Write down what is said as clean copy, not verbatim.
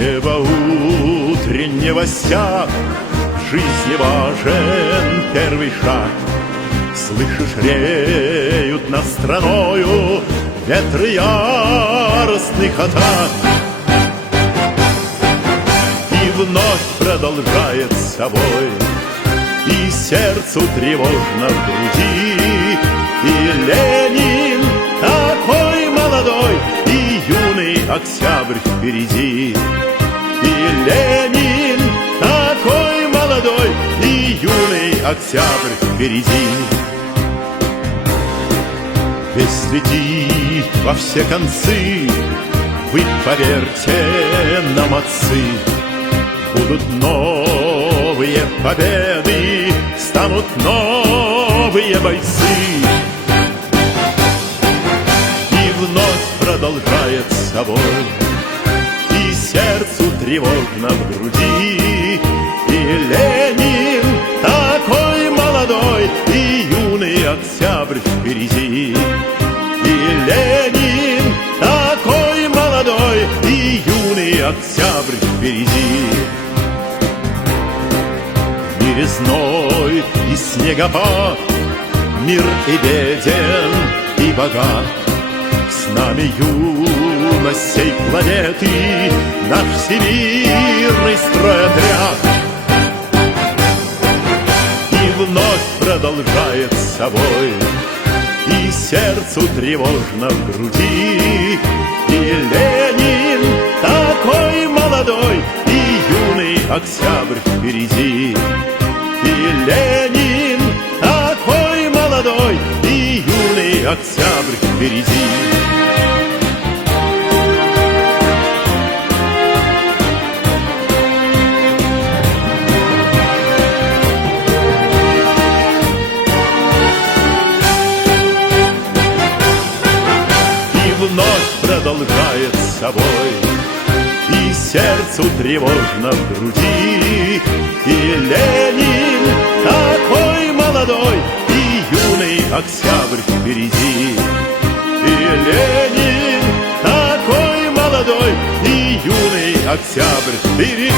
Небо утреннего стяг, в жизни важен первый шаг. Слышишь, реют над страною ветры яростных атак. И вновь продолжается бой, и сердцу тревожно в груди. И Ленин такой молодой, и юный октябрь впереди. И Ленин такой молодой, и юный октябрь впереди. Весь летит во все концы, вы поверьте нам, отцы. Будут новые победы, станут новые бойцы. И вновь продолжается бой, и сердцу тревожно в груди. И Ленин такой молодой, и юный октябрь впереди. И Ленин такой молодой, и юный октябрь впереди. В мире зной и снегопад, мир и беден, и богат. С нами юность сей планеты, наш всемирный стройотряд. И вновь продолжается бой, и сердцу тревожно в груди. И Ленин такой молодой, и юный октябрь впереди. И Ленин такой молодой, и юный октябрь впереди. Вновь продолжается бой, и сердцу тревожно в груди. И Ленин такой молодой, и юный октябрь впереди. И Ленин такой молодой, и юный октябрь впереди.